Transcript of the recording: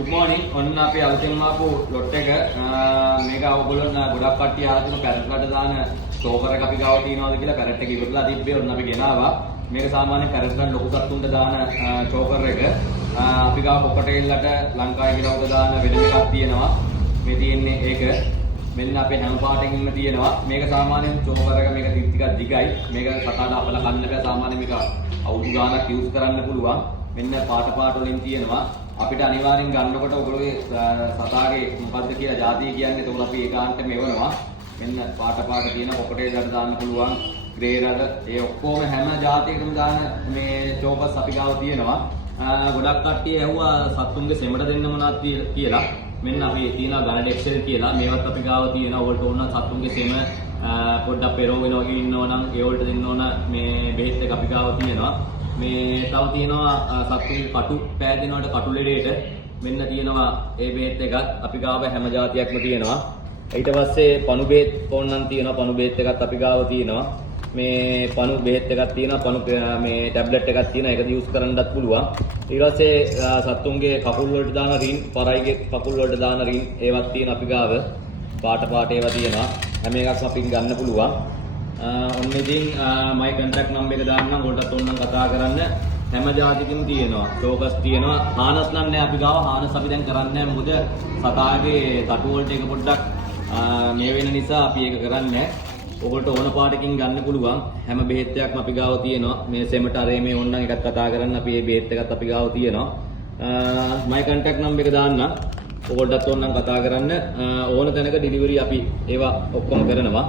good morning. ඔන්න අපි අලුතෙන්ම ආපු ලොට් එක මේක අවගොල්ලන් ගොඩක් කට්ටිය ආලා තියෙන පැරට් වලට දාන ස්ටෝකර් එක අපි ගාව තියනවාද කියලා පැරට් එක ඉවරලා තිබ්බේ. ඔන්න අපි ගෙනාවා. මේක සාමාන්‍ය පැරට් වල ලොකු සත්තුන්ට දාන ස්ටෝකර් එක. අපි ගාව කොකටේල්ලට ලංකාවේ ගිරවක දාන වෙනම එකක් තියෙනවා. මේ තියෙන්නේ ඒක. මෙන්න අපේ හැම පාටකින්ම තියෙනවා. මේක සාමාන්‍යයෙන් ස්ටෝකර් එක මේක ටිකක් දිගයි. මේක සතාට අපල කන්න බෑ. සාමාන්‍ය මේක අවුරුදු ගානක් යූස් කරන්න පුළුවන්. මෙන්න පාට වලින් තියෙනවා. අපිට අනිවාර්යෙන් ගන්නකොට ඔයගොල්ලෝගේ සතාගේ මොකද්ද කියලා જાතිය කියන්නේ. ඒක අපි ඒකාන්ත මෙවනවා. මෙන්න පාට තියෙන කොකටේල්ලට දාන්න පුළුවන්. ග්‍රේ රග ඒ ඔක්කොම හැම જાතියකටම දාන මේ චෝකස් අපි ගාව තියෙනවා. ගොඩක් කට්ටිය ඇහුවා සත්තුන්ගේ සෙමට දෙන්න මොනවද කියලා. මෙන්න අපි තියෙනවා ගනඩෙක්සල් කියලා. මේවත් අපි ගාව තියෙනවා. ඔයගොල්ලෝ ඕන සත්තුන්ගේ සෙම පොඩ්ඩක් පෙරෝගෙන වගේ ඉන්නවනම් ඒ වලට දෙන්න ඕන මේ බෙහෙත් එක අපි ගාව තියෙනවා. මේ තව තියෙනවා සත්තුන්ගේ කටු පෑදෙනවට කටු ලෙඩේට මෙන්න තියෙනවා ඒ බෙහෙත් එකත් අපි ගාව හැම જાතියක්ම තියෙනවා. ඊට පස්සේ පණු බෙහෙත් ඕනනම් තියෙනවා. පණු බෙහෙත් එකත් අපි ගාව තියෙනවා. මේ පණු බෙහෙත් එකක් තියෙනවා. පණු මේ ටැබ්ලට් එකක් තියෙනවා. ඒක යූස් කරන්නත් පුළුවන්. ඊට පස්සේ සත්තුන්ගේ කකුල් වලට දාන රින්, පරයිගේ කකුල් වලට දාන රින් ඒවත් තියෙනවා අපි ගාව. පාට ඒවා තියෙනවා. හැම එකක්ම අපි ගන්න පුළුවන්. ඔන්න ඉතින් මයි කන්ටැක්ට් නම්බර් එක දාන්නම්. ඔයාලටත් ඕනනම් කතා කරන්න. හැම જાතිකෙම තියෙනවා. ටෝකස් තියෙනවා. හානස් නම් නෑ අපි ගාව. හානස් අපි දැන් කරන්නේ නෑ. මොකද සතාගේ කටු වලට එක පොඩ්ඩක් මේ වෙන නිසා අපි ඒක කරන්නේ නෑ. ඔයගොල්ලෝ ඕන පාටකින් ගන්න පුළුවන්. හැම බෙහෙත් එකක්ම අපි ගාව තියෙනවා. මේ සෙමට අරේ මේ ඕනනම් එකක් කතා කරන්න. අපි මේ බෙහෙත් එකත් අපි ගාව තියෙනවා. මයි කන්ටැක්ට් නම්බර් එක දාන්න. ඔයගොල්ලන්ටත් ඕනනම් කතා කරන්න. ඕන තැනක ඩිලිවරි අපි ඒවා ඔක්කොම කරනවා.